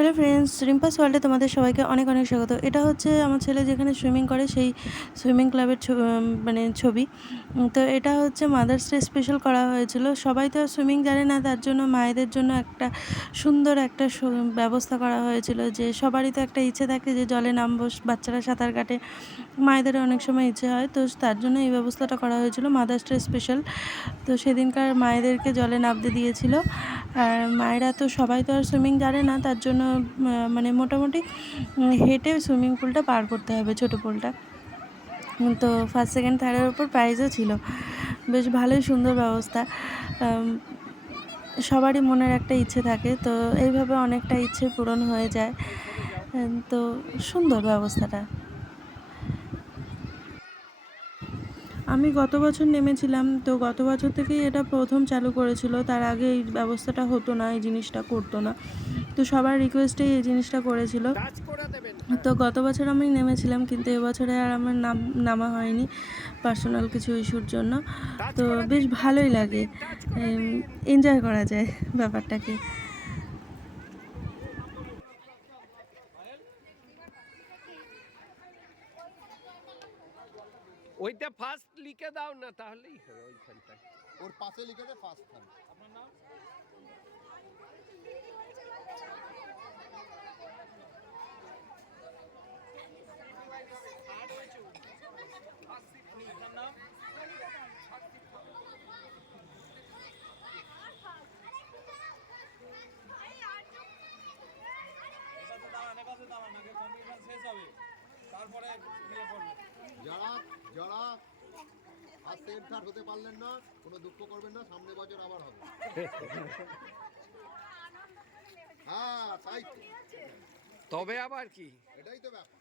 Hello friends, রিম্পাস ওয়ার্ল্ডে তোমাদের সবাইকে অনেক অনেক স্বাগত। এটা হচ্ছে আমার ছেলে যেখানে সুইমিং করে সেই সুইমিং ক্লাবের মানে ছবি। তো এটা হচ্ছে মাদার্স ডে স্পেশাল করা হয়েছিল। সবাই তো আর সুইমিং জানে না, তার জন্য মায়েদের জন্য একটা সুন্দর একটা ব্যবস্থা করা হয়েছিল, যে সবারই তো একটা ইচ্ছে থাকে যে জলে নামবো, বাচ্চারা সাঁতার কাটে, মায়েদের অনেক সময় ইচ্ছে হয়। তো তার জন্য এই ব্যবস্থাটা করা হয়েছিল মাদার্স ডে স্পেশাল। তো সেদিনকার মায়েদেরকে জলে নামতে দিয়েছিল। আর মায়েরা তো সবাই তো আর সুইমিং জানে না, তার জন্য মানে মোটামুটি হেঁটে সুইমিং পুলটা পার করতে হবে, ছোটো পুলটা। তো ফার্স্ট সেকেন্ড থার্ডের ওপর প্রাইজও ছিল। বেশ ভালোই সুন্দর ব্যবস্থা। সবারই মনের একটা ইচ্ছে থাকে, তো এইভাবে অনেকটা ইচ্ছে পূরণ হয়ে যায়। তো সুন্দর ব্যবস্থাটা। আমি গত বছর নেমেছিলাম, তো গত বছর থেকেই এটা প্রথম চালু করেছিল। তার আগে এই ব্যবস্থাটা হতো না, এই জিনিসটা করতো না। তো সবার রিকোয়েস্টেই এই জিনিসটা করেছিল। তো গত বছর আমি নেমেছিলাম, কিন্তু এবছরে আর আমার নামা হয়নি পার্সোনাল কিছু ইস্যুর জন্য। তো বেশ ভালোই লাগে, এনজয় করা যায় ব্যাপারটাকে। ওইটা ফার্স্ট লিখে দাও না, তাহলেই হবে ওইখানটায়। ওর পাশে লিখে দে ফার্স্ট খান। আপনার নাম? যারা যারা আর সেফ থার্ড হতে পারলেন না, কোনো দুঃখ করবেন না, সামনে বছর আবার হবে। হ্যাঁ, তাই তো। তবে আবার কি, এটাই তো ব্যাপার।